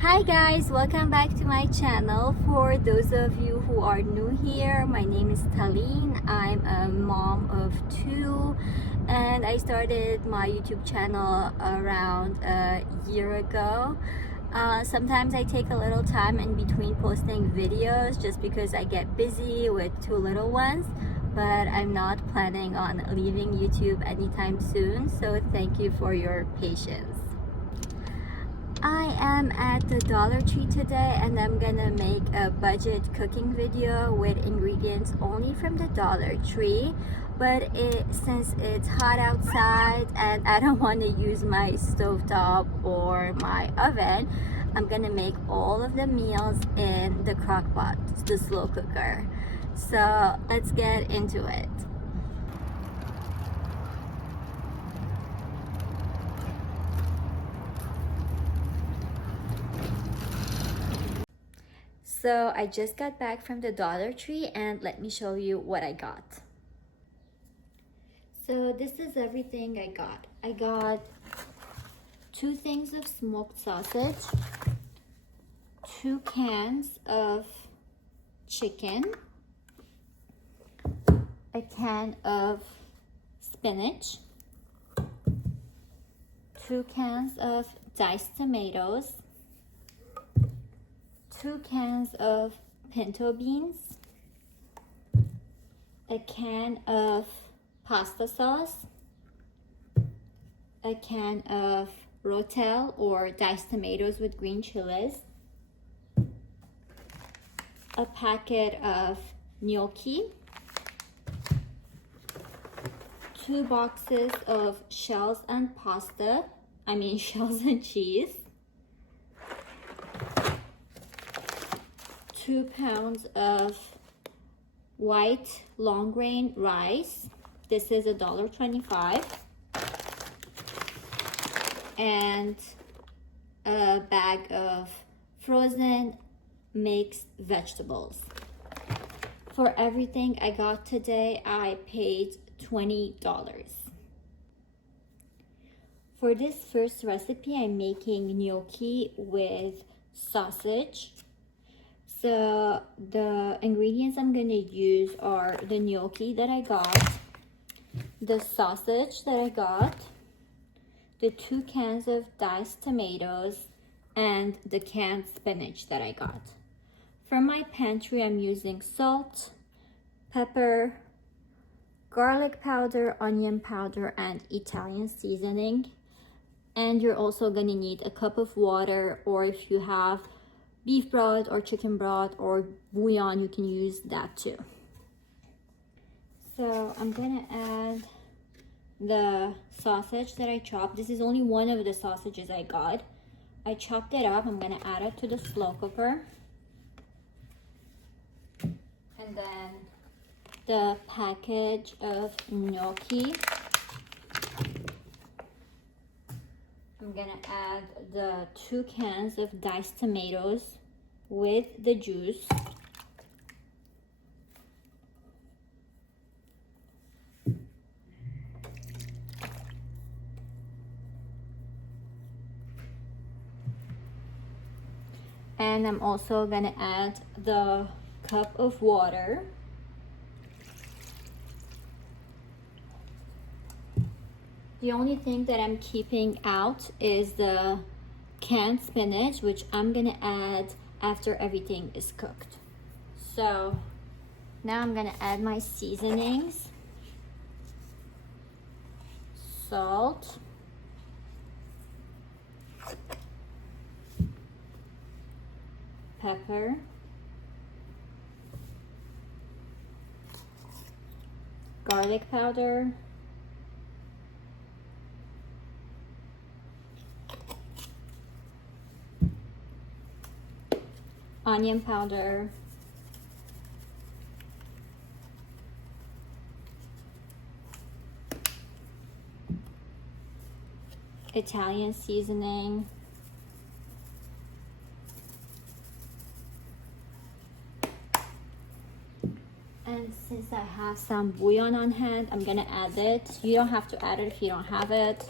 Hi guys, welcome back to my channel. For those of you who are new here, my name is Taline. I'm a mom of two and I started my YouTube channel around a year ago. Sometimes I take a little time in between posting videos just because I get busy with two little ones, but I'm not planning on leaving YouTube anytime soon, so thank you for your patience. I am at the Dollar Tree today and I'm gonna make a budget cooking video with ingredients only from the Dollar Tree, but since it's hot outside and I don't want to use my stovetop or my oven, I'm gonna make all of the meals in the Crockpot, the slow cooker. So let's get into it. So I just got back from the Dollar Tree and let me show you what I got. So this is everything I got. I got 2 things of smoked sausage, 2 cans of chicken, a can of spinach, 2 cans of diced tomatoes, 2 cans of pinto beans, a can of pasta sauce, a can of rotel or diced tomatoes with green chilies, a packet of gnocchi, 2 boxes of shells and shells and cheese, 2 pounds of white long grain rice. This is $1.25. And a bag of frozen mixed vegetables. For everything I got today, I paid $20. For this first recipe, I'm making gnocchi with sausage. So the ingredients I'm going to use are the gnocchi that I got, the sausage that I got, the 2 cans of diced tomatoes, and the canned spinach that I got. For my pantry, I'm using salt, pepper, garlic powder, onion powder, and Italian seasoning. And you're also going to need a cup of water, or if you have beef broth or chicken broth or bouillon, you can use that too. So I'm gonna add the sausage that I chopped. This is only one of the sausages I got. I chopped it up. I'm gonna add it to the slow cooker. And then the package of gnocchi. I'm gonna add the 2 cans of diced tomatoes with the juice. And I'm also gonna add the cup of water. The only thing that I'm keeping out is the canned spinach, which I'm gonna add after everything is cooked. So now I'm gonna add my seasonings. Salt, pepper, garlic powder, onion powder, Italian seasoning, and since I have some bouillon on hand, I'm gonna add it. You don't have to add it if you don't have it.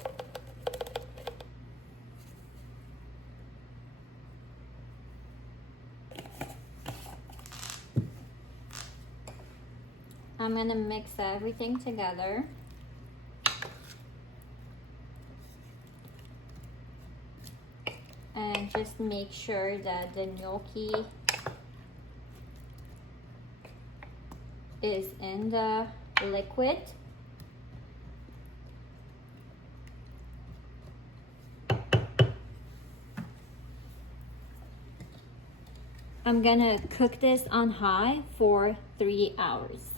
I'm gonna mix everything together. And just make sure that the gnocchi is in the liquid. I'm gonna cook this on high for 3 hours.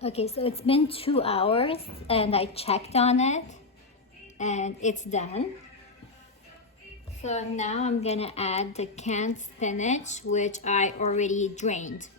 Okay, so it's been 2 hours and I checked on it and it's done. So now I'm gonna add the canned spinach, which I already drained.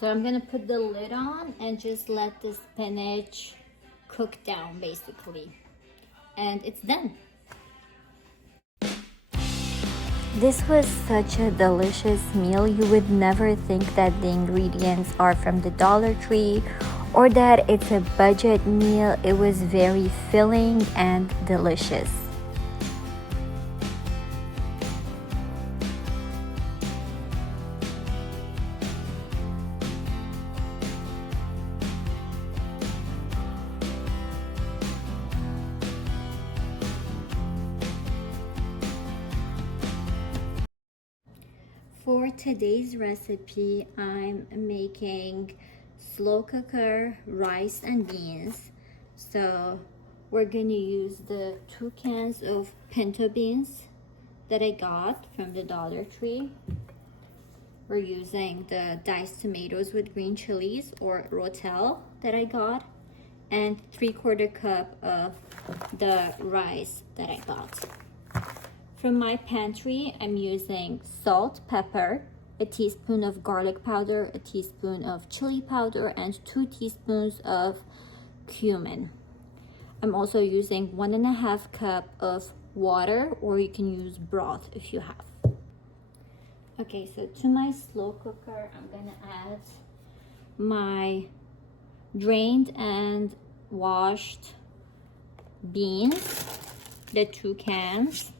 So I'm gonna put the lid on and just let the spinach cook down basically. And it's done. This was such a delicious meal. You would never think that the ingredients are from the Dollar Tree or that it's a budget meal. It was very filling and delicious. For today's recipe, I'm making slow cooker rice and beans. So we're gonna use the 2 cans of pinto beans that I got from the Dollar Tree. We're using the diced tomatoes with green chilies or rotel that I got, and 3/4 cup of the rice that I got. From my pantry, I'm using salt, pepper, a teaspoon of garlic powder, a teaspoon of chili powder, and 2 teaspoons of cumin. I'm also using 1.5 cup of water, or you can use broth if you have. Okay, so to my slow cooker, I'm gonna add my drained and washed beans, the 2 cans.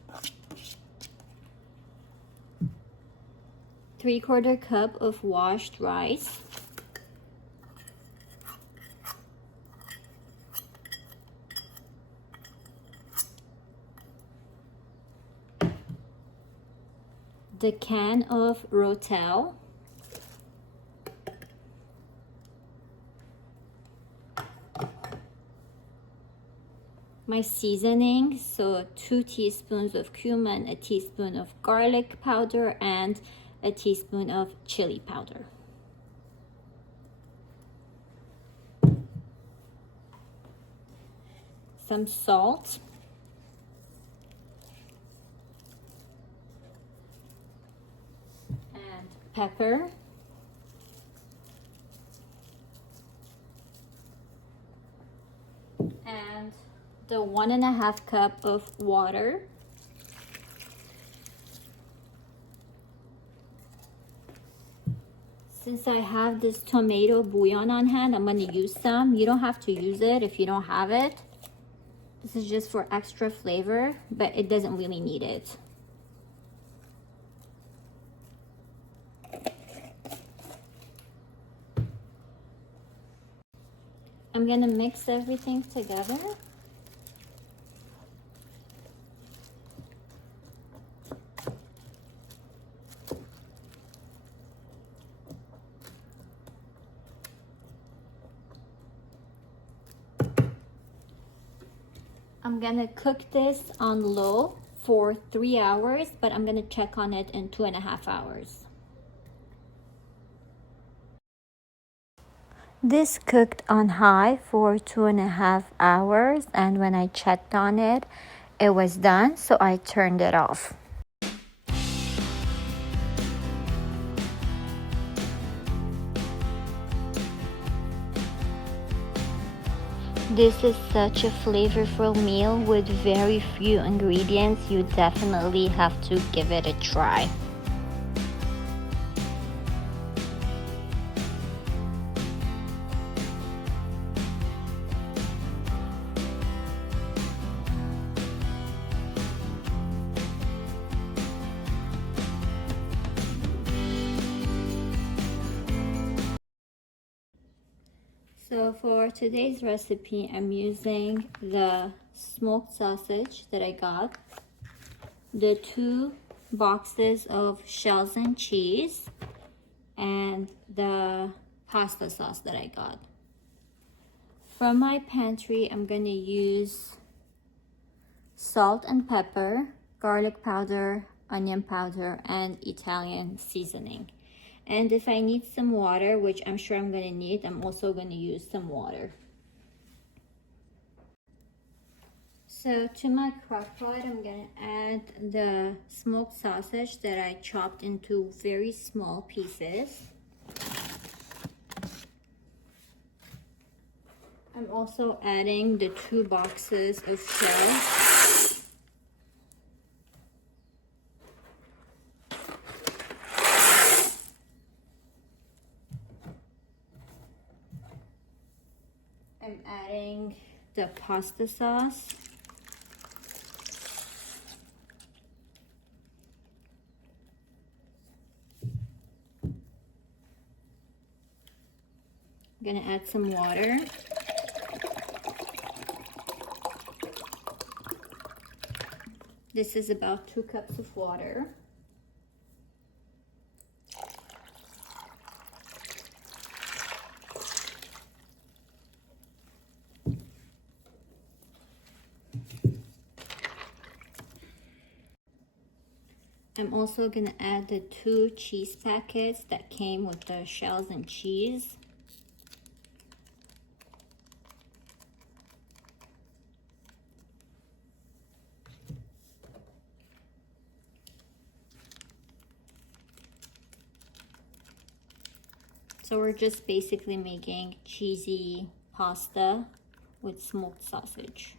3/4 cup of washed rice, the can of rotel, my seasoning, so 2 teaspoons of cumin, a teaspoon of garlic powder, and a teaspoon of chili powder. Some salt. And pepper. And the 1.5 cup of water. Since I have this tomato bouillon on hand, I'm going to use some. You don't have to use it if you don't have it. This is just for extra flavor, but it doesn't really need it. I'm going to mix everything together. I'm gonna cook this on low for 3 hours, but I'm gonna check on it in 2.5 hours. This cooked on high for 2.5 hours, and when I checked on it, it was done, so I turned it off. This is such a flavorful meal with very few ingredients. You definitely have to give it a try. So for today's recipe, I'm using the smoked sausage that I got, the 2 boxes of shells and cheese, and the pasta sauce that I got. From my pantry, I'm gonna use salt and pepper, garlic powder, onion powder, and Italian seasoning. And if I need some water, which I'm sure I'm gonna need, I'm also gonna use some water. So to my crock pot, I'm gonna add the smoked sausage that I chopped into very small pieces. I'm also adding the 2 boxes of shells. I'm adding the pasta sauce. I'm gonna add some water. This is about 2 cups of water. I'm also gonna add the 2 cheese packets that came with the shells and cheese. So we're just basically making cheesy pasta with smoked sausage.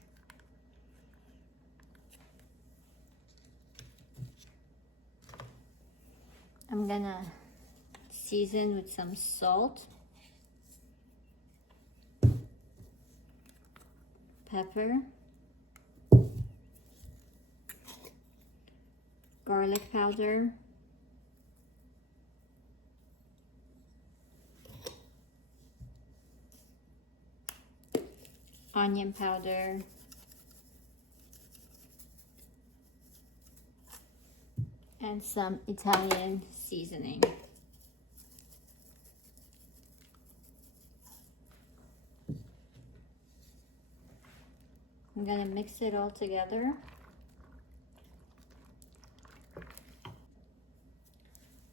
I'm gonna season with some salt, pepper, garlic powder, onion powder, and some Italian seasoning. I'm gonna mix it all together.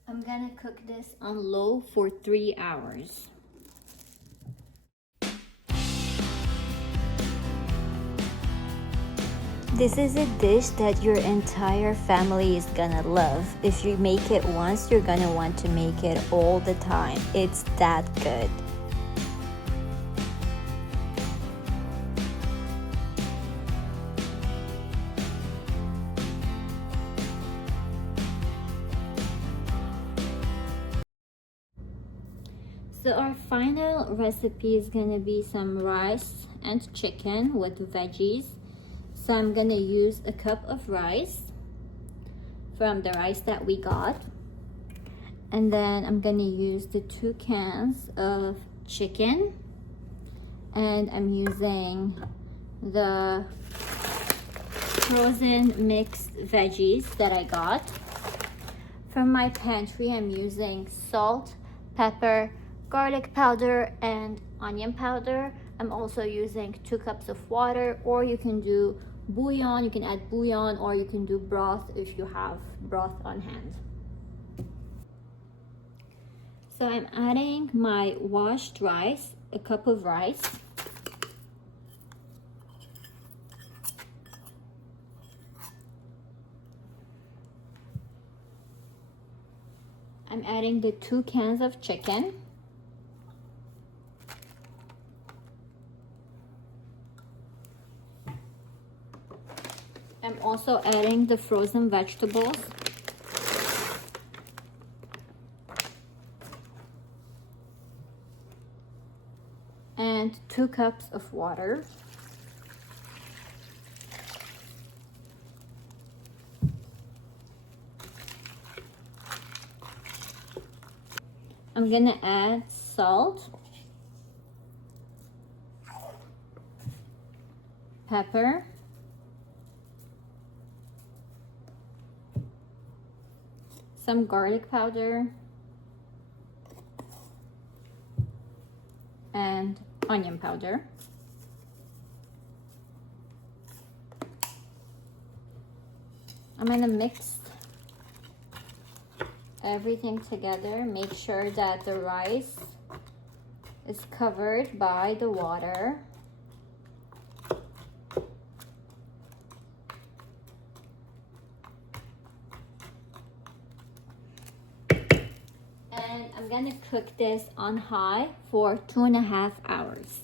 I'm gonna cook this on low for 3 hours. This is a dish that your entire family is gonna love. If you make it once, you're gonna want to make it all the time. It's that good. So our final recipe is gonna be some rice and chicken with veggies. So I'm gonna use a cup of rice from the rice that we got. And then I'm gonna use the 2 cans of chicken. And I'm using the frozen mixed veggies that I got. From my pantry, I'm using salt, pepper, garlic powder, and onion powder. I'm also using 2 cups of water, or you can do bouillon, you can add bouillon, or you can do broth if you have broth on hand. So I'm adding my washed rice, a cup of rice. I'm adding the 2 cans of chicken. I'm also adding the frozen vegetables. And 2 cups of water. I'm gonna add salt, pepper, some garlic powder, and onion powder. I'm gonna mix everything together. Make sure that the rice is covered by the water. And I'm gonna cook this on high for 2.5 hours.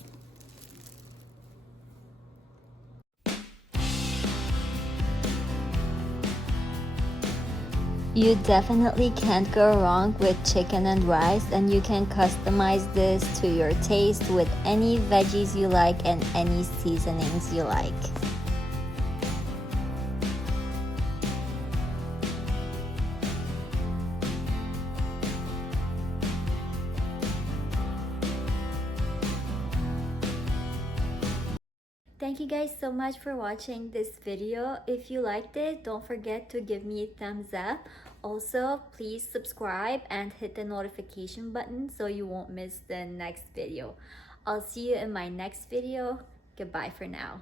You definitely can't go wrong with chicken and rice, and you can customize this to your taste with any veggies you like and any seasonings you like. Thank you guys so much for watching this video. If you liked it, don't forget to give me a thumbs up. Also, please subscribe and hit the notification button so you won't miss the next video. I'll see you in my next video. Goodbye for now.